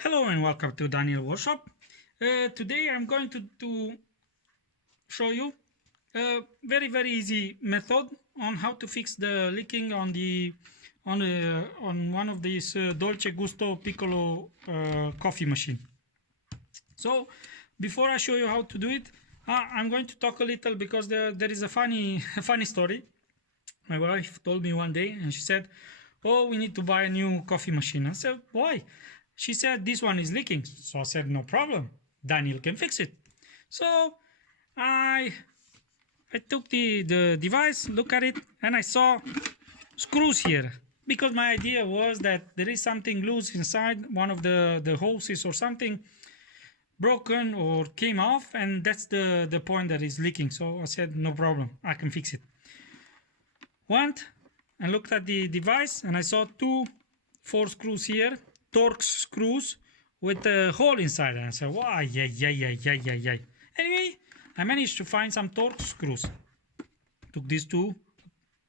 Hello and welcome to Daniel Workshop. Today I'm going to show you a very easy method on how to fix the leaking on one of these Dolce Gusto Piccolo coffee machine. So before I show you how to do it, I'm going to talk a little because there is a funny story. My wife told me one day and she said, "Oh, we need to buy a new coffee machine." I said, "Why?" She said, "This one is leaking." So I said, "No problem. Daniel can fix it." So I took the device, look at it, and I saw screws here. Because my idea was that there is something loose inside, one of the hoses or something broken or came off, and that's the point that is leaking. So I said, "No problem. I can fix it." Went and looked at the device, and I saw 4 screws here, Torx screws with a hole inside, and I said, "Wow, yeah." Anyway, I managed to find some Torx screws. Took these 2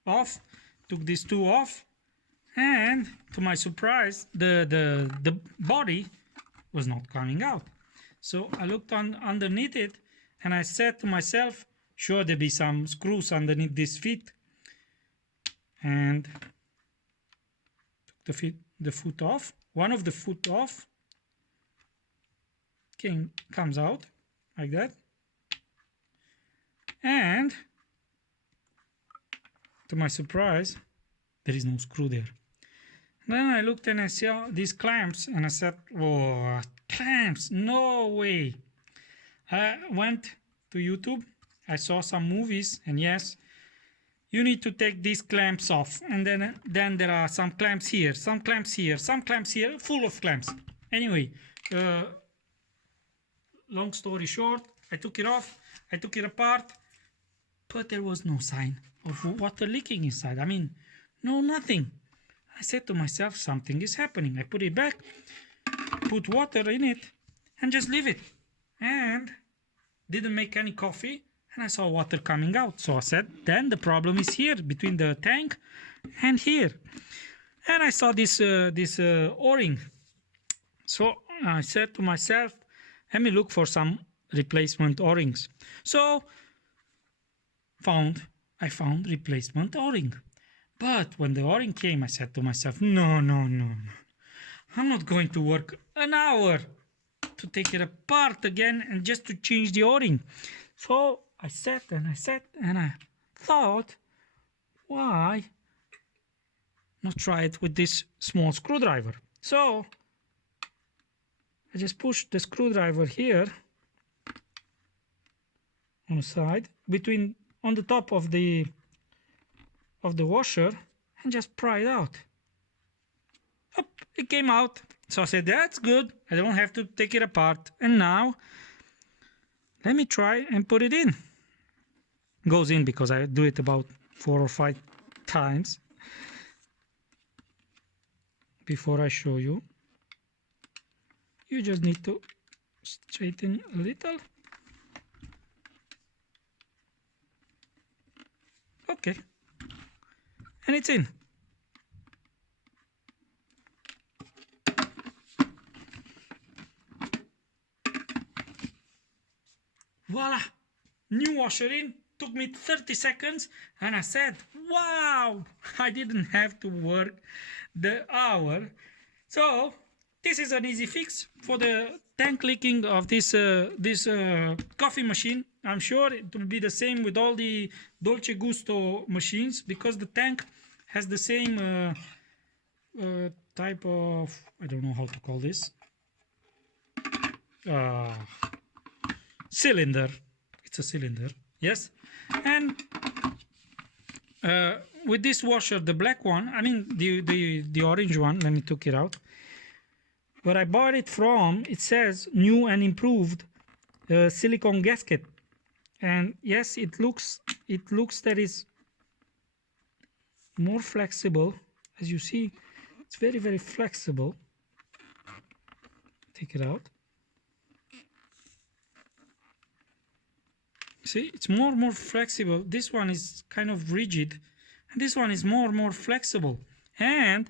off, took these 2 off, and to my surprise, the body was not coming out. So I looked underneath it, and I said to myself, "Sure, there'll be some screws underneath this feet." And took the foot off. One of the foot off comes out like that, and to my surprise, there is no screw there. Then I looked and I saw these clamps, and I said, "Oh, clamps, no way." I went to YouTube, I saw some movies, and yes, you need to take these clamps off, and then there are some clamps here, some clamps here, some clamps here, full of clamps. Anyway, long story short, I took it off, I took it apart, but there was no sign of water leaking inside. I mean, no, nothing. I said to myself, something is happening. I put it back, put water in it, and just leave it, and didn't make any coffee. And I saw water coming out. So I said, then the problem is here, between the tank and here. And I saw this O-ring. So I said to myself, let me look for some replacement O-rings. So I found replacement O-ring. But when the O-ring came, I said to myself, no. I'm not going to work an hour to take it apart again and just to change the O-ring. So I sat and I thought, why not try it with this small screwdriver? So I just pushed the screwdriver here on the side, on the top of the washer, and just pry it out. Up, it came out. So I said, that's good. I don't have to take it apart. And now let me try and put it in. Goes in because I do it about 4 or 5 times before I show you. You just need to straighten a little. Okay, and it's in. Voila, new washer in. Took me 30 seconds, and I said, wow, I didn't have to work the hour. So this is an easy fix for the tank leaking of this coffee machine. I'm sure it will be the same with all the Dolce Gusto machines, because the tank has the same type of, I don't know how to call this, cylinder. It's a cylinder, yes. And with this washer, the black one, I mean the orange one, let me take it out. Where I bought it from, it says new and improved silicone gasket, and yes, it looks that is more flexible. As you see, it's very flexible. Take it out. See, it's more flexible. This one is kind of rigid, and this one is more flexible. And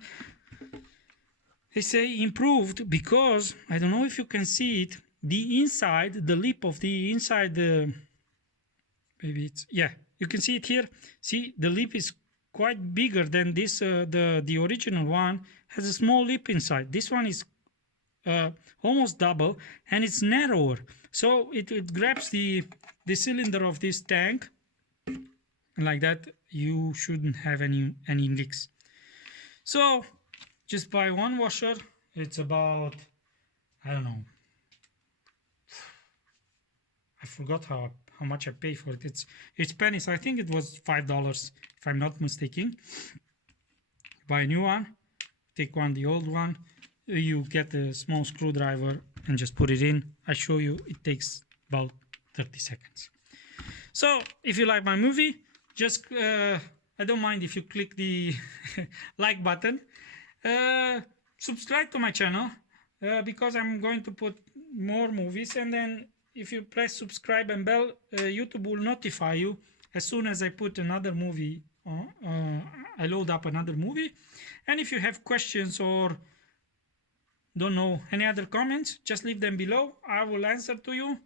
They say improved because, I don't know if you can see it, the inside, the lip of the inside, maybe it's, yeah, you can see it here. See, the lip is quite bigger than this, the original one has a small lip inside. This one is almost double, and it's narrower, so it grabs the cylinder of this tank, and like that you shouldn't have any leaks. So just buy one washer. It's about, I don't know, I forgot how much I pay for it. It's pennies. I think it was $5 if I'm not mistaken. Buy a new one, take the old one, you get a small screwdriver and just put it in. I show you, it takes about 30 seconds. So if you like my movie, just I don't mind if you click the like button. Subscribe to my channel because I'm going to put more movies, and then if you press subscribe and bell, YouTube will notify you as soon as I put another movie, I load up another movie. And if you have questions or don't know any other comments, just leave them below. I will answer to you,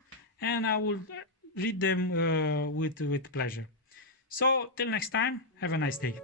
and I will read them with pleasure. So till next time, have a nice day.